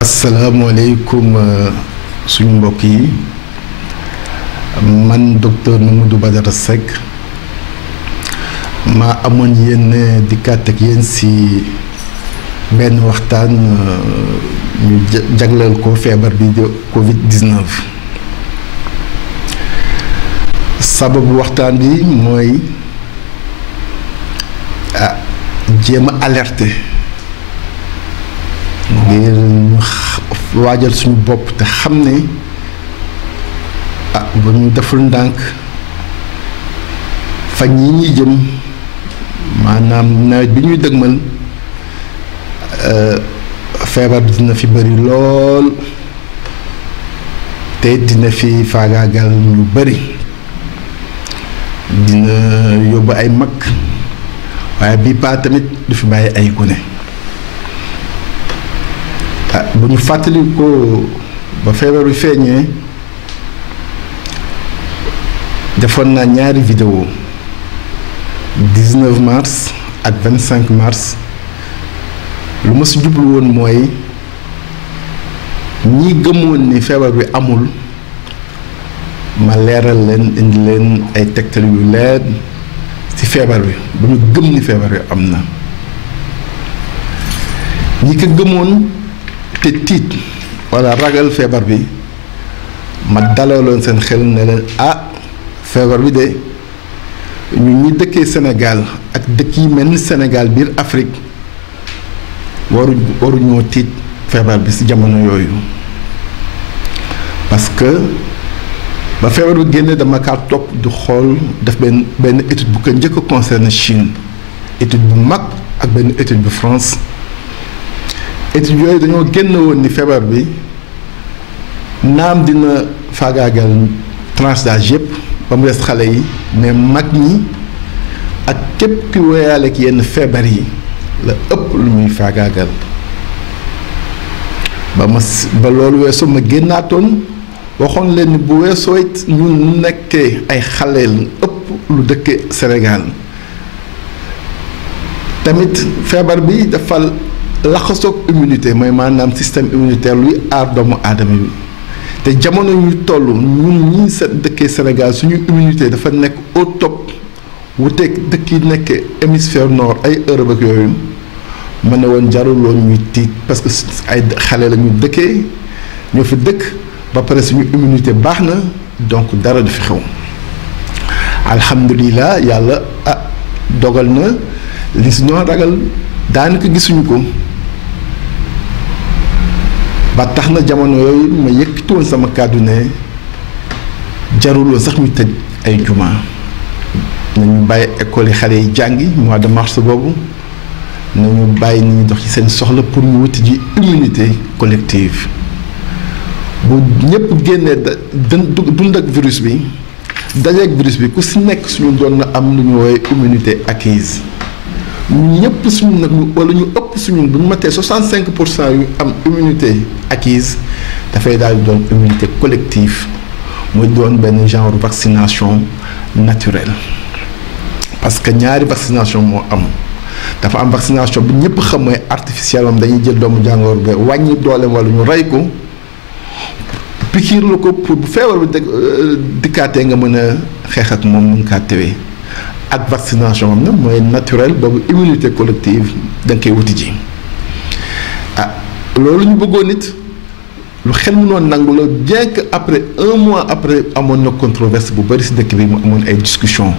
asalaamaaleykum suñu mbokk yi man docteur Mamadou Badara Seck maa amoon yéen dikkaat ak yéen ci benn waxtaan ñu jagleel ko feebar bi de Covid-19 sababu waxtaan bi mooy jéem a alerter ngir ñu waajal suñu bopp te xam ne ba ñu deful ndànk fan yi ñuy jëm maanaam nawet bi ñuy dëgmal feebar bi dina fi bëri lool te dina fi faagaagal ñu bëri dina yóbbu ay mag waaye bii paa tamit du fi bàyyi ay gune bu ñu fàttali ko ba feebar bi feeñee defoon naa ñaari vidéo 19 mars ak 25 mars lu ma si jublu woon mooy ñi gëmoon ni feebar bi amul ma leeral leen indi leen ay tegtal yu leer ci feebar bi ba ñu gëm ni feebar bi am na ñi ko gëmoon te tiit walla ragal feebar bi ma dalaloon seen xel ne leen feebar bi de ñu ñi dëkkee Sénégal ak dëkk yi mel ni Sénégal biir Afrique waruñoo tiit feebar bi ci jamono yooyu parce que ba feebar bi génne dama kaa topp du xool def benn étude bu ko njëkk a concerné Chine étude bu mag ak benn étude bu France étude yooyu dañoo génn woon ni feebar bi naam dina faagaagal tranche d'âge yëpp ba mu des xale yi mais mag ñi ak képp ki woyaale ak yenn feebar yi la ëpp lu muy faagaagal ba loolu weesoo ma génnaatoon waxoon leen ni bu weesoo it ñun nekkee ay xaleel ëpp lu dëkke Sénégal tamit feebar bi dafa laxasoog immunité mooy maanaam système immunitaire luy aar doomu aadama bi te jamono ñu toll ñun ñii dëkkee Sénégal suñu immunité dafa nekk au top wuteeg dëkk yi nekkee hémisphère nord ay Europe ak yooyu mën na woon jaruloon ñuy tiit parce que ay xale la ñu dëkkee ñoo fi dëkk ba pare suñu immunité baax na donc dara du fi xew alhamdulilah yàlla dogal na li si ñoo ragal daanaka gisuñu ko ba tax na jamono yooyu ma yëkkati woon sama kàddu ne jaruloo sax ñu tëj ay juma nañu bàyyi école yi xale yi jàngi mois de mars boobu nañu bàyyi ni ñu dox ci seen soxla pour ñu wuti ji immunité collective bu ñëpp génnee dund ak virus bi dajeek virus bi ku si nekk suñu doon na am lu ñu woowee immunité acquise ñëpp suñu nag wala ñu ëpp suñu bu ñu matee 65% yu am immunité acquise dafay daal di doon immunité collective muy doon benn genre vaccination naturelle parce que ñaari vaccination moo am dafa am vaccination bu ñëpp xam mooy artificielle moom dañuy jël doomu jàngoro ba wàññi dooleem wala ñu rey ko pikiir la ko pour bu feebar bi dikkaatee nga mën a xeex ak moom mën kaa tewee ak vaccination am na mooy naturel boobu immunité collective da nga koy wuti ji loolu ñu bëggoon nit lu xel mënoon nangu la bien que après un mois après amoon na controverse bu bari ci dëkk bi mu amoon ay discussion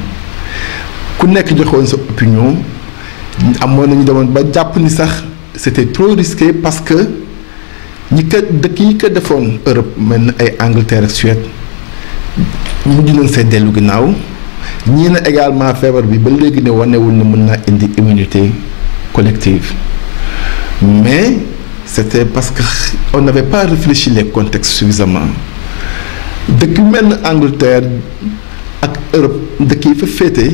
ku nekk joxoon sa opinion amoon nañu demoon ba jàpp ni sax c'était trop risqué parce que ñi ko dëkk yi ko defoon Europe mel na ay Angleterre ak Suède mujj nañ see dellu ginnaaw ñii na également feebar bi ba léegi ne wanewul ne mën naa indi immunité collective mais c'était parce que on n'avait pas réfléchi les contextes suffisamment dëkk yu mel na Angleterre ak Europe dëkk yi fa féete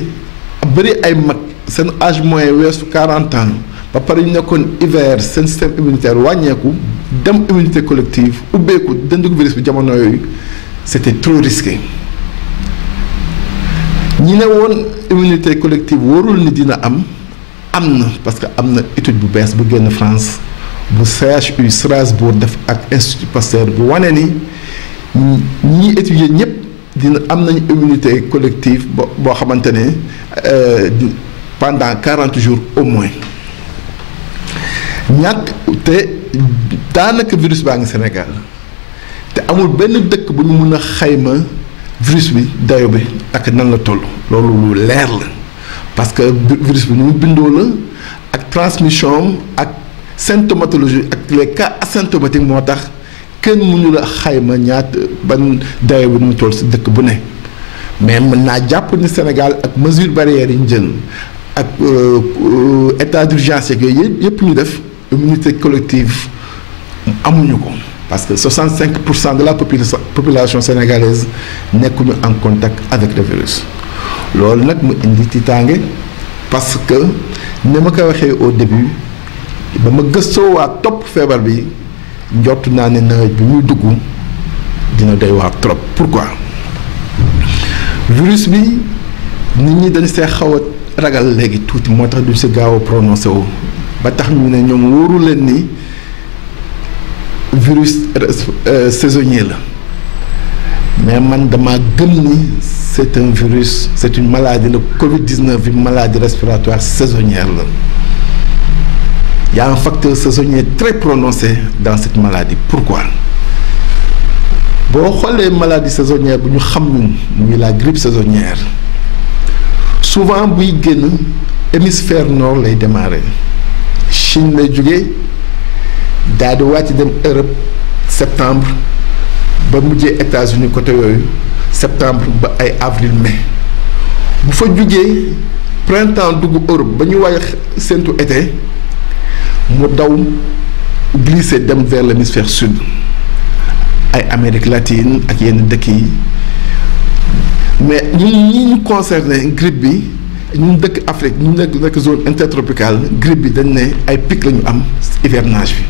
bëri ay mag seen âge moyen weesu 40 ans ba pare ñu nekkoon hiver seen système immunitaire wàññeeku dem immunité collective ubbeeku dëndug virus bi jamono yooyu c'était trop risqué ñi ne woon immunité collective warul ni dina am na parce que am na étude bu bees bu génn France bu CHU Strasbourg def ak Institut Pasteur bu wane ni ñi étudier ñëpp dina am nañu immunité collective boo xamante ne pendant 40 jours au moins ñàkk te daanaka virus baa ngi Sénégal te amul benn dëkk bu ñu mën a xayma virus bi dayo bi ak nan la toll loolu lu leer la parce que virus bi nu mu bindoo la ak transmission ak symptomatologie ak les cas asymptomatiques moo tax kenn mënu la xayma ñaata ban dayo bi nu mu toll si dëkk bu ne mais mën naa jàpp ni Sénégal ak mesure barrières yi ñu jël ak état d'urgence yeeg yooyu yëpp ñu def immunité collective amuñu ko parce que 65% de la population sénégalaise nekkuñu en contact avec le virus loolu nag mu indi tiitaange parce que ni ma ko waxee au début ba ma gëstoo waa topp feebar bi njortu naa ne nawet bi muy dugg dina doy waar trop. Pourquoi virus bi nit ñi dañ see xaw a ragal léegi tuuti moo tax du si gaaw a prononcé wu ba tax ñu ne ñoom wóoru leen ni virus saisonnier la mais man dama gëm ni c'est un virus, c'est une maladie, le Covid-19 une maladie respiratoire saisonnière la. Il y a un facteur saisonnier très prononcé dans cette maladie. Pourquoi? Boo xoolee maladie saisonnière bu ñu xam ñun muy la grippe saisonnière souvent buy génn hémisphère nord lay démarrer Chine lay jógee daal di wàcc dem Europe septembre ba mujjee États-Unis côté yooyu septembre ba ay avril mai bu fa jógee printemps dugg Europe ba ñu waaye séntu été mu daw glisser dem vers l'hémisphère sud ay Amérique latine ak yenn dëkk yi mais ñun ñi ñu concerné grippe bi ñun dëkk Afrique ñu nekk zone intertropicale grippe bi dañ ne ay pic la ñu am hivernage bi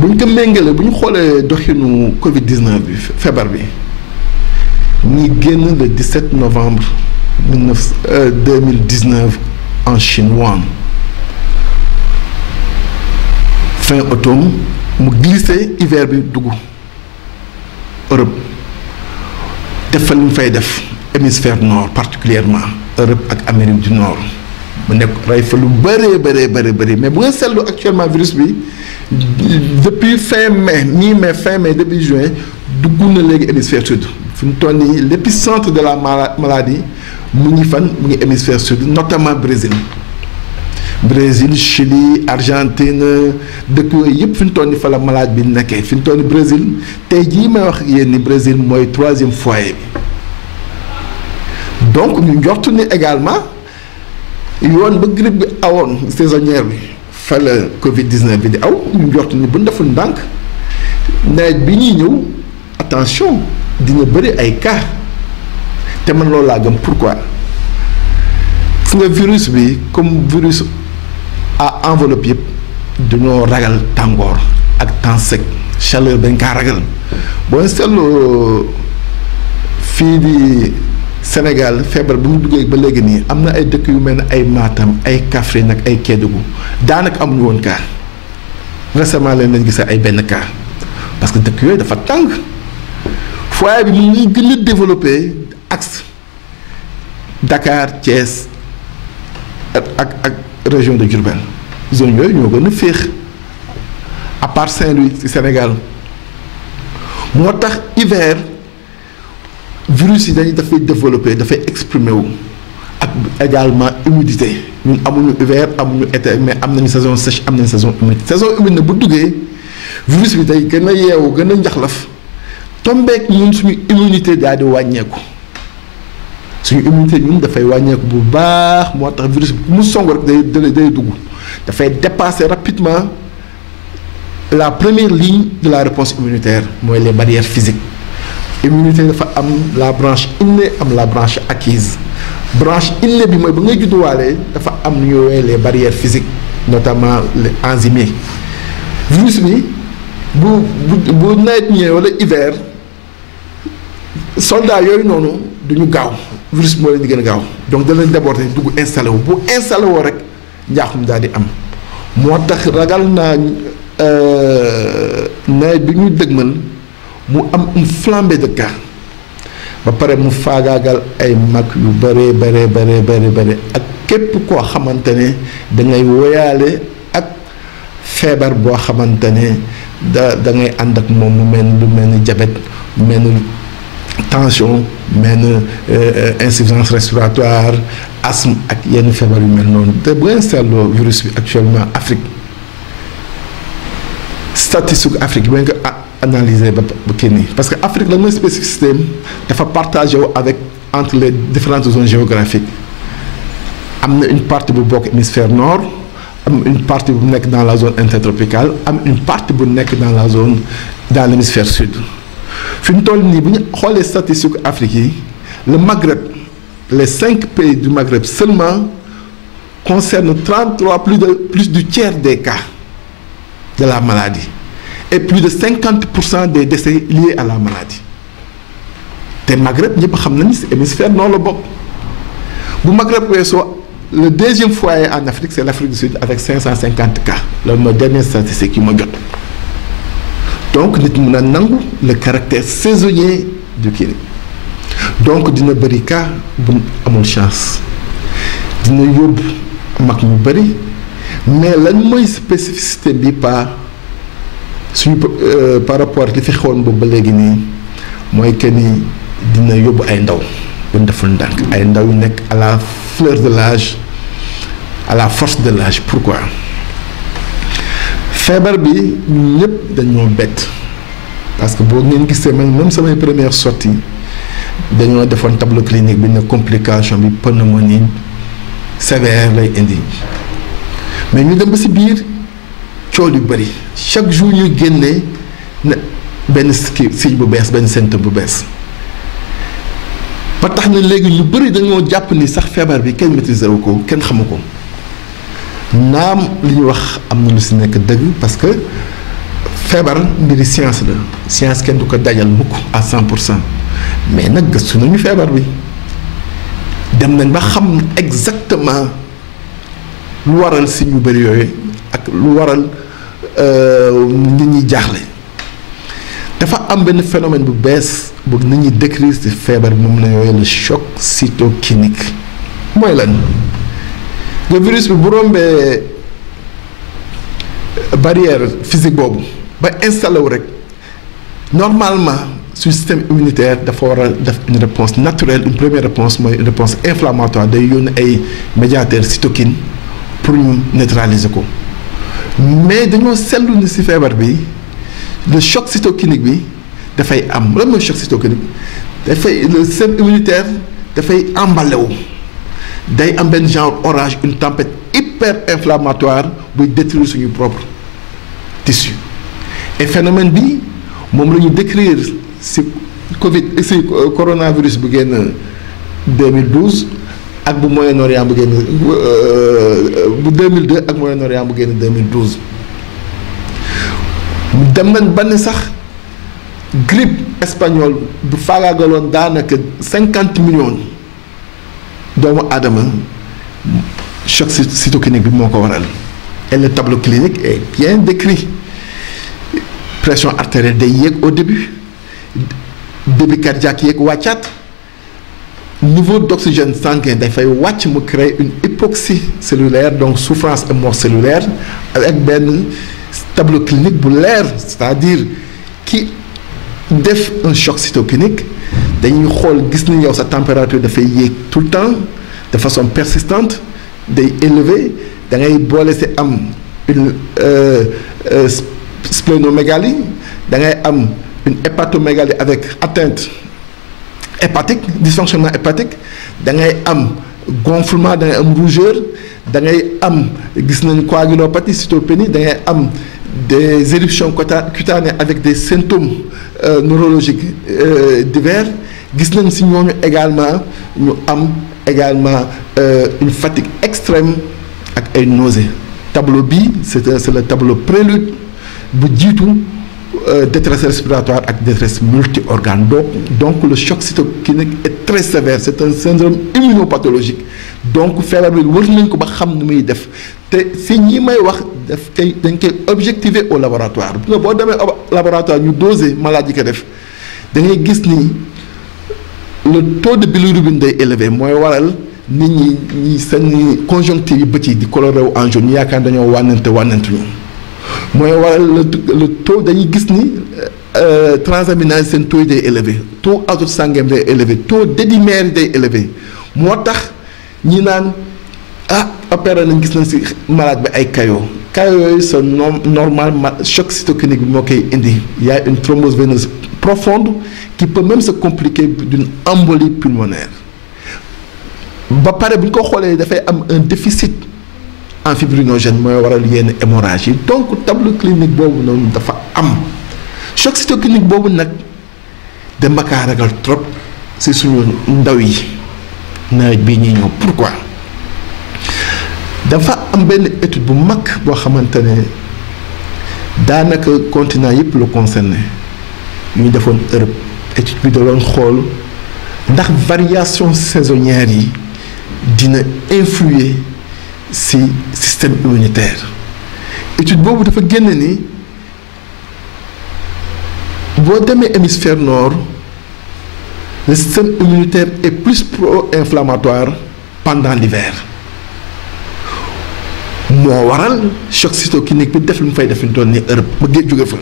bu ñu ko méngale bu ñu xoolee doxinu Covid-19 bi feebar bi ñi génn le 17 novembre 2019 en Chine Wuhan fin automne mu glissé hiver bi dugg Europe def fa li mu fay def hémisphère nord particulièrement Europe ak Amérique du Nord mu nekk rey fa lu bëri mais bu nga seetlu actuellement virus bi depuis fin mai mi-mai fin mai début juin dugg na léegi hémisphère sud fi mu toll nii l'épicentre de la maladie mu ngi fan mu ngi hémisphère sud notamment Brésil Chili Argentine dëkk yooyu yëpp fi mu toll nii fa la malade bi nekkee fi mu toll nii Brésil tey jii may wax ak yéen ni Brésil mooy 3e foyer bi donc ñu njortu ni également yoon ba grippe bi awoon saisonnière bi fa la Covid-19 bi di aw ñu njortu ni bu ñu deful ndànk nawet bi ñuy ñëw attention dina bëri ay cas te man loolu laa gëm pourquoi gis nga virus bi comme virus à enveloppe yëpp dañoo ragal tàngoor ak temps sec chaleur dañ kaa ragal boo seetloo fii di Sénégal feebar bu mu duggee ba léegi nii am na ay dëkk yu mel ne ay Matam ay Kaffrine ak ay Kédougou daanaka amuñu woon cas récemment lañ gisee ay benn cas parce que dëkk yooyu dafa tàng foyer bi mu ngi gën a développé axe Dakar Thiès ak région de Diourbel zone yooyu ñoo gën a féex à part Saint-Louis ci Sénégal moo tax hiver virus yi dañuy dafay développé dafay exprimer wu ak également humidité ñun amuñu hiver amuñu été mais am nañu saison sèche am nañu saison humide na bu duggee virus bi day gën a yeewu gën a njaxlaf tombeek ñun suñu immunité daal di wàññeeku suñu immunité ñun dafay wàññeeku bu baax moo tax virus bi mu song rek day dugg dafay dépasser rapidement la première ligne de la réponse immunitaire mooy les barrières physiques immunité dafa am la branche innée am la branche acquise branche innée bi mooy ba ngay judduwaalee dafa am lu ñuy woowee les barrières physiques notamment les enzymes virus bi bu nawet ñëwee wala hiver soldats yooyu noonu duñu gaaw virus moo leen di gën a gaaw donc da leen déborder dugg installé wu bu installé woo rek njaaxum daal di am moo tax ragal naa nawet bi ñu dëgmal mu am une flambée de cas ba pare mu faagaagal ay mag yu bare ak képp koo xamante ne dangay woyaale ak feebar boo xamante ne da ngay ànd ak moom mu mel ni diabète mu mel ni tension mel ni insuffisance respiratoire asthme ak yenn feebar yu mel noonu te bu ngeen seetloo virus bi actuellement Afrique statistique Afrique bi nga ko analyser ba kii nii parce que Afrique la mooy spécificité dafa partagé wu avec entre les différentes zones géographiques am na une partie bu bokk hémisphère nord am une partie bu nekk dans la zone intertropicale am une partie bu nekk dans l'hémisphère sud fi mu toll nii bu ñu xoolee statistique Afrique yi le Maghreb les 5 pays du Maghreb seulement concernent 33 plus du tiers des cas de la maladie et plus de 50% des décès liés à la maladie te Maghreb ñëpp xam nañu ci hémisphère nord la bokk bu Maghreb weesoo le deuxième foyer en Afrique c'est l'Afrique du Sud avec 550 cas loolu mooy dernière statistique yi ma jot donc nit mën a nangu le caractère saisonnier du kii donc dina bëri cas bu amul chance dina yóbbu mag ñu bëri mais lan mooy spécificité bi par rapport li fi xewoon boobu ba léegi nii mooy que ni dina yóbbu ay ndaw bu ñu deful ndànk ay ndaw yu nekk à la fleur de l'âge à la force de l'âge pourquoi feebar bi ñun ñëpp dañoo bett parce que boo ngeen gisee même samay première sortie dañoo defoon tableau clinique bi ne complication bi pneumonie sévère lay indi mais ñu dem ba ci biir coow yu bëri chaque jour ñuy génnee na benn signe bu bees benn symptôme bu bees ba tax na léegi ñu bëri dañoo jàpp ni sax feebar bi kenn maîtriser wu ko kenn xamu ko naam li ñu wax am na lu ci nekk dëgg parce que feebar mbiri science la science kenn du ko dajal mukk à 100% mais nag gëstu nañu feebar bi dem nañ ba xam exactement lu waral si ñu bëri yooyu ak lu waral nit ñi jaaxle dafa am benn phénomène bu bees bu nit ñi décrire ci feebar bi moom la yooyu le choc cytokinique mooy lan le virus bi bu rombee barrière physique boobu ba installé wu rek normalement suñu système immunitaire dafa war a def une réponse naturelle une première réponse mooy une réponse inflammatoire day yónni ay médiateurs cytokine pour ñu neutraliser ko mais dañoo seetlu ni ci feebar bi le choc cytokinique bi dafay am lan mooy choc cytokinique dafay le système immunitaire dafay emballé wu day am benn genre orage une tempête hyper inflammatoire buy détruire suñu propre tissu et phénomène bi moom la ñu décrire ci coronavirus bu génn 2012 ak bu Moyen-Orient bu génn bu 2002 ak Moyen-Orient bu génn 2012 dem nañ ba ne sax grippe espagnole bu faagaagaloon daanaka 50 millions doomu aadama choc cytokinique bi moo ko waral et le tableau clinique est bien décrit pression artérielle day yéeg au début cardiaque yéeg wàccaat niveau d'oxygène sanguin dafay wàcc mu créer une hypoxie cellulaire donc souffrance et mort cellulaire avec benn tableau clinique bu leer c'est-à-dire ki def un choc cytokinique dañuy xool gis ni yow sa température dafay yéeg tout le temps de façon persistante day élevé da ngay boole ci am une splénomégalie da ngay am une hépatomégalie avec atteinte hépatique dysfonctionnement hépatique da ngay am gonflement da ngay am rougeur da ngay am gis nañu coagulopathie cytopénie da ngay am des éruptions cutanées avec des symptômes neurologiques divers gis nañ ci ñooñu également ñu am également une fatigue extrême ak ay nausées tableau bi c'est le tableau prélude bu jiitu détresse respiratoire ak détresse multi-organe donc le choc cytokinique est très sévère c'est un syndrome immunopathologique donc feebar bi wër nañ ko ba xam nu muy def te si ñi may wax daf koy dañ koy objectiver au laboratoire boo demee laboratoire ñu doser malade yi ko def da ngay gis ni le taux de bilirubine day élevé mooy waral nit ñi seen conjonctive yi bët yi di coloré wu en jaune ñu yaakaar dañoo wànnante ñu mooy waral le taux dañuy gis ni transaminase seen taux yi day élevé taux azote sanguin day élevé taux dédimère day élevé moo tax ñi naan opéré nañ gis nañ si malade bi ay caillots yooyu c'est normal choc cytokinique bi moo koy indi y a une thrombose veineuse profonde qui peut même se compliquer d'une embolie pulmonaire ba pare bu ñu ko xoolee dafay am un déficit en fibrinogène mooy waral yenn hémorragie yi donc tableau clinique boobu noonu dafa am choc cytokinique boobu nag dama kaa ragal trop si suñu ndaw yi nawet bii ñuy ñëw pourquoi dafa am benn étude bu mag boo xamante ne daanaka continent yëpp la concerné ñu defoon Europe étude bi da doon xool ndax variation saisonnière yi dina influer ci système immunitaire étude boobu dafa génn ni boo demee hémisphère nord le système immunitaire est plus pro-inflammatoire pendant l'hiver moo waral choc cytokinique bi def lu mu fay def doon ni Europe ba géej jóge fa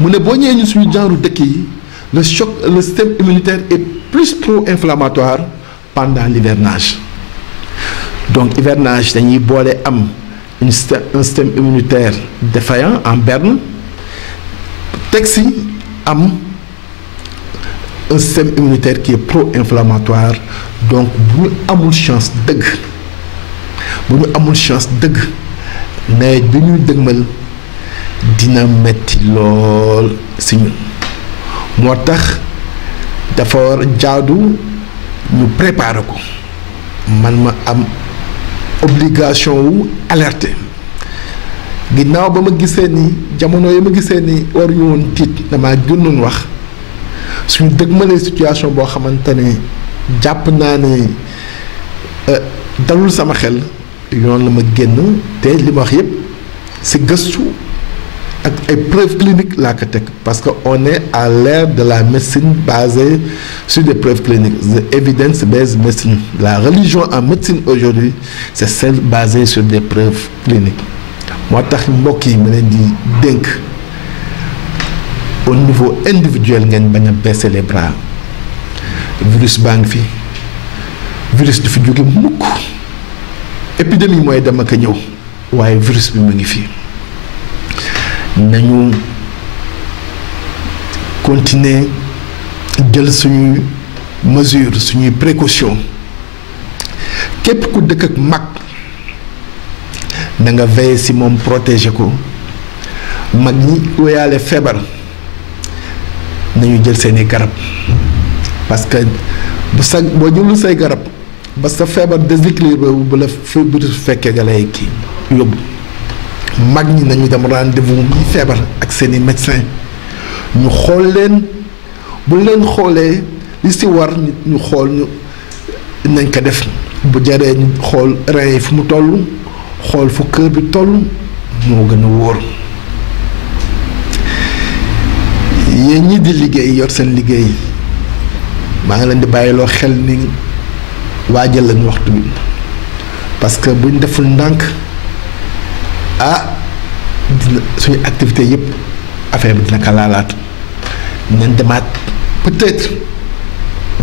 mu ne boo ñëwee ñu suñu genre dëkk yi le système immunitaire est plus pro-inflammatoire pendant l'hivernage donc hivernage dañuy boole am un système immunitaire défaillant en berne teg si am un système immunitaire qui est pro-inflammatoire donc bu ñu amul chance dëgg nawet bi ñuy dëgmal dina metti lool si ñun moo tax dafa war jaadu ñu préparer ko man ma am obligation wu alerter ginnaaw ba ma gisee ni jamono yi ma gisee ni waruñu woon tiit damaa gënoon wax suñu dëgmalee situation boo xamante ne jàpp naa ne dalul sama xel yoon la ma génn te li ma wax yépp ci gëstu ak ay preuves cliniques laa ko teg parce que on est à l'ère de la médecine basée sur des preuves cliniques the evidence-based medicine la religion en médecine aujourd'hui c'est celle basée sur des preuves cliniques moo tax mbokk yi ma leen di dénk au niveau individuel ngeen bañ a baisser les bras virus baa ngi fi virus du fi jóge mukk épidémie mooy dama ko ñëw waaye virus bi mu ngi fi nañu continuer jël suñuy mesure suñuy précaution képp ku dëkk ak mag na nga veiller ci moom protéger ko mag ñi wéyaale feebar nañu jël seeni garab parce que boo jëlul say garab ba sa feebar déséquilibré bu la bu fekkee nga lay kii yóbbu mag ñi nañu dem rendez-vous ñi feebar ak seeni médecin ñu xool leen bu leen xoolee li ci war ñu xool ñu nañ ko def bu jaree ñu xool rein yi fu mu toll xool fu kër bi toll moo gën a wóor yéen ñi di liggéey yor seen liggéey maa ngi leen di bàyyiloo xel ni waajal lañu waxtu bi parce que buñ deful ndànk dina suñu activité yépp affaire bi dina ko laalaat nañ demaat peut-être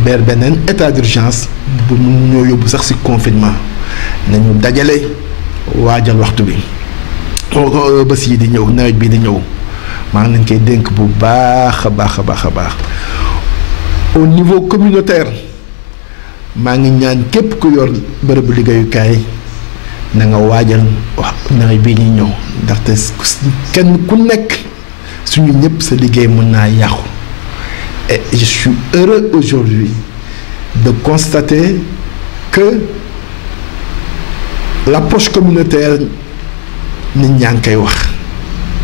vers beneen état d'urgence bu mu ñoo yóbbu sax ci confinement nañu dajale waajal waxtu bi bés yi di ñëw nawet bii di ñëw maa ngi leen koy dénk bu baax a baax au niveau communautaire maa ngi ñaan képp ku yor bërëbu liggéeyukaay na nga waajal wax nawet bii ñuy ñëw ndaxte kenn ku nekk suñu ñëpp sa liggéey mën naa yàqu et je suis heureux aujourd'hui de constater que l'approche communautaire nit ñaa ngi koy wax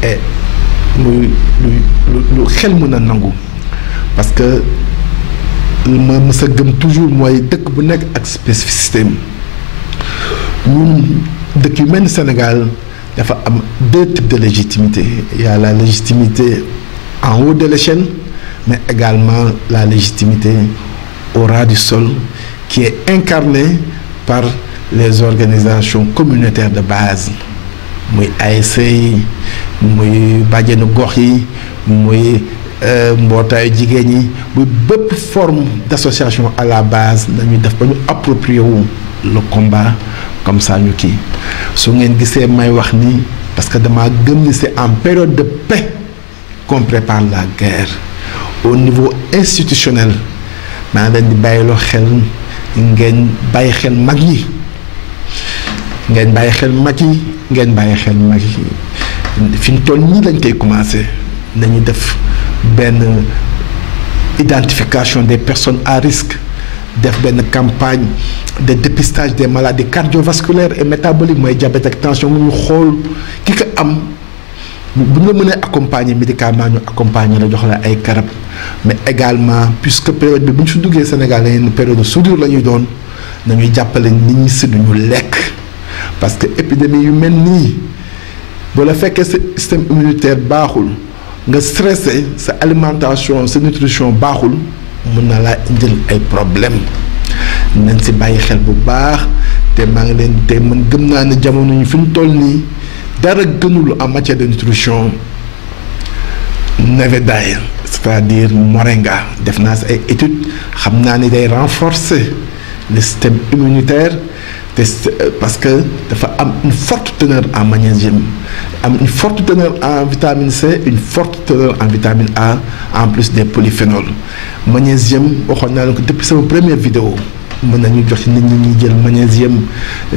et lu xel mën a nangu parce que ma mës a gëm toujours mooy dëkk bu nekk ak spécificité ñun dëkk yu mel ni Sénégal dafa am deux types de légitimité. Il y a la légitimité en haut de l'échelle, mais également la légitimité au ras du sol qui est incarnée par les organisations communautaires de base muy ASC yi muy bàjjenu gox yi muy mbootaayu jigéen ñi muy bépp forme d'association à la base nañu def ba ñu approprier wu le combat comme ça ñu kii su ngeen gisee may wax ni parce que dama gëm ni c'est en période de paix qu'on prépare la guerre au niveau institutionnel maa ngi leen di bàyyiloo xel ngeen bàyyi xel mag yi ngeen bàyyi xel mag yi ngeen bàyyi xel mag yi fi ñu toll nii lañ koy commencé nañu def benn identification des personnes à risque def benn campagne de dépistage des maladies cardiovasculaires et métaboliques mooy diabète ak tension mu ñu xool ki ko am bu ñu la mënee accompagner médicalement ñu accompagner la jox la ay garab mais également puisque période bi bu ñu si duggee Sénégal yenn période de soudure la ñuy doon nañuy jàppale nit ñi si duñu lekk parce que épidémie yu mel nii bu la fekkee sa système immunitaire baaxul nga stressé sa alimentation sa nutrition baaxul mën na laa indil ay problème nañ si bàyyi xel bu baax te maa ngi leen te man gëm naa ne jamono ñu fi ñu toll nii dara gënul en matière de nutrition nevedaay c'est-à-dire moringa def naa si ay études xam naa ni day renforcer le système immunitaire te parce que dafa am une forte teneur en magnésium am une forte teneur en vitamine C une forte teneur en vitamine A en plus des polyphénols magnésium waxoon naa leen ko depuis sama première vidéo mën nañu jox nit ñi ñuy jël magnésium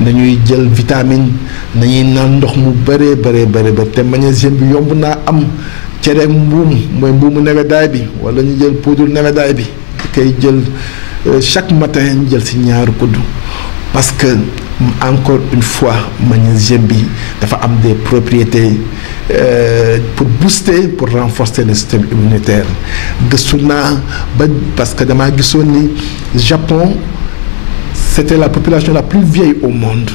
nañuy jël vitamine nañuy naan ndox mu bëree ba te magnésium bi yomb naa am cere mbuum mooy mbuumu nebedaay bi wala ñu jël poudre nebedaay bi di koy jël chaque matin ñu jël si ñaaru kudd parce que encore une fois magnésium bi dafa am des propriétés pour booster pour renforcer le système immunitaire gëstu naa ba parce que damaa gisoon ni Japon c'était la population la plus vieille au monde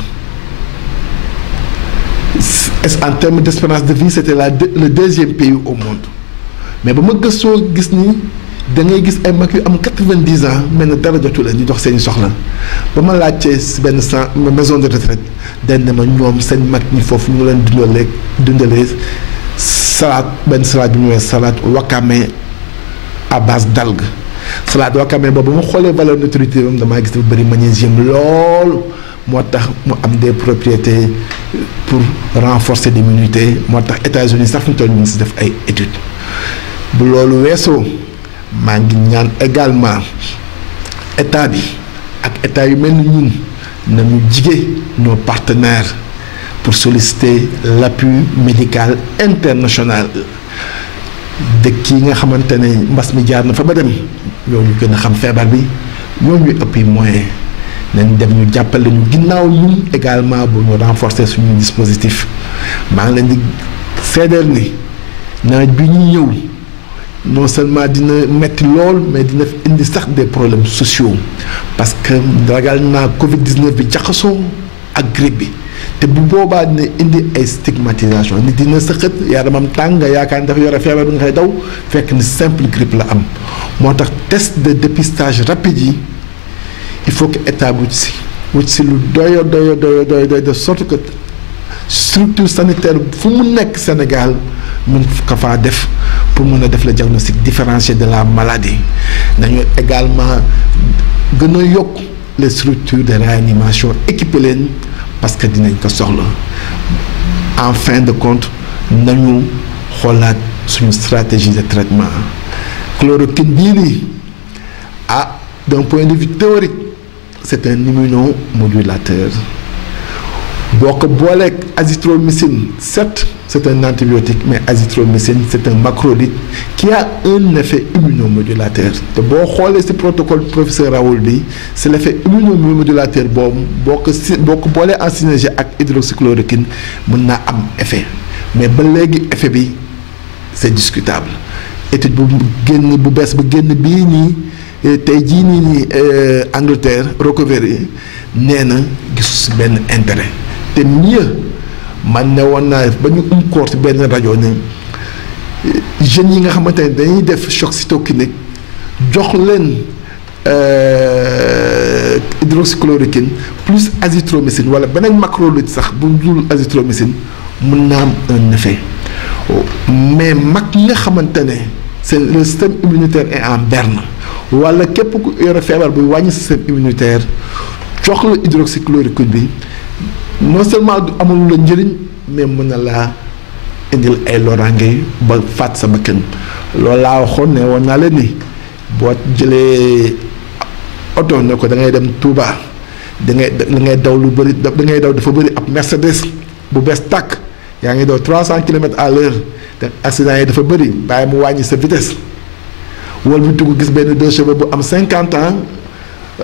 en termes d'espérance de vie c'était le deuxième pays au monde mais ba ma gëstoo gis ni da ngay gis ay mag yu am 90 ans mel na dara jotu leen ñu dox seen soxla ba ma laajtee si benn maison de retraite dañ ne ma ñoom seen mag ñi foofu ñu leen dundalee salade benn salade bi ñu woowee salade wakame à base d'algue salade wakame boobu ma xoolee valeur nutritive am damaa gis dafa bëri magnésium lool moo tax mu am des propriétés pour renforcer l'immunité moo tax États-Unis sax fi mu toll ñu ngi si def ay études bu loolu weesoo maa ngi ñaan également état bi ak état yu mel ni ñun nañu jige nos partenaires pour solliciter l'appui médical international dëkk yi nga xamante ne mbas mi jaar na fa ba dem ñooñu gën a xam feebar bi ñooñu ëpp moyen nañ dem ñu jàppale ñu ginnaaw ñun également bu ñu renforcer suñu dispositif maa ngi leen di seedeel ni nawet bi ñu ñëw non seulement dina metti lool mais dina indi sax des problèmes sociaux parce que ragal naa Covid-19 bi jaxasoo ak grippe bi te bu boobaa dina indi ay stigmatisation nit dina sëqët yaramam tàng nga yaakaar ni dafa yore feebar bi nga koy daw fekk ni simple grippe la am moo tax test de dépistage rapide yi il faut que état wut si lu doyo de sorte que structure sanitaire fu mu nekk Sénégal mën ko faa def pour mën a def le diagnostic différencié de la maladie nañu également gën a yokk les structures de réanimation équipé leen parce que dinañ ko soxla en fin de compte nañu xoolaat suñu stratégie de traitement chloroquine bii nii d'un point de vue théorique c'est un immunomodulateur boo ko booleeg azithromycine certes c'est un antibiotique mais azithromycine c'est un macrolide qui a un effet immunomodulateur te boo xoolee ci protocole professeur Raoul bi c'est l'effet immunomodulateur boobu boo ko boolee en synergie ak hydroxychloroquine mën naa am effet mais ba léegi effet bi c'est discutable étude bu bees bu génn bii nii tey jii nii Angleterre recovery nee na gisu si benn intérêt te mieux man ne woon naa ba ñu koor ci benn rajo ne jeunes yi nga xamante ne dañuy def choc cytokinique jox leen hydroxychloroquine plus azithromycine wala beneen macrolide sax bu dul azithromycine mun naa am un effet mais mag ñi nga xamante ne seen le système immunitaire est en berne wala képp ku yore feebar buy wàññi système immunitaire jox la hydroxychloroquine bi non seulement du amul la njëriñ mais mën na laa indil ay loraange ba faat sa bakkan loolu laa waxoon ne woon naa leen ni boo jëlee oto ne ko da ngay dem Touba da ngay daw lu bëri da ngay daw dafa bëri ab Mercedes bu bees tàkk yaa ngi daw 300 kilomètres à l'heure te accident yi dafa bëri bàyyi mu wàññi sa vitesse wala bu dugg gis benn 2 chevaux bu am 50 ans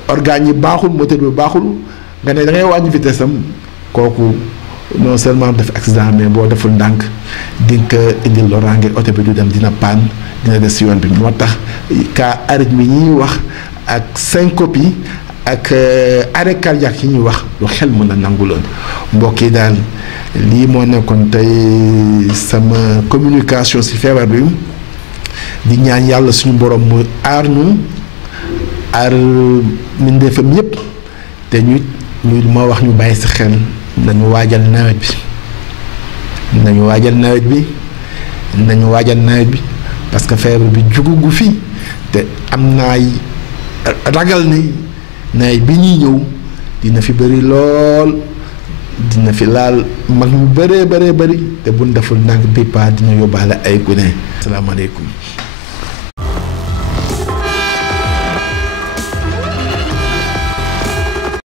organes yi baaxul moteur bi baaxul nga ne da ngay wàññi vitesse am kooku non seulement def accident mais boo deful ndànk di nga indil loraange oto bi du dem dina panne dina des yoon bi moo tax cas arythmie yi ñuy wax ak syncope yi ak arrêt cardiaque yi ñuy wax lu xel mën a nangu la mbokk yi daal lii moo nekkoon tey sama communication ci feebar bi di ñaan yàlla suñu borom mu aar ñu aar mbindeefam yépp te ñu ma wax ñu bàyyi ci xel nañu waajal nawet bi nañu waajal nawet bi parce que feebar bi jugugu fi te am naay ragal ni nawet bi ñuy ñëw dina fi bëri lool dina fi laal mag ñu bëree bëri te buñ deful ndànk bi pa dina yóbbaale ay gune asalaamaaleykum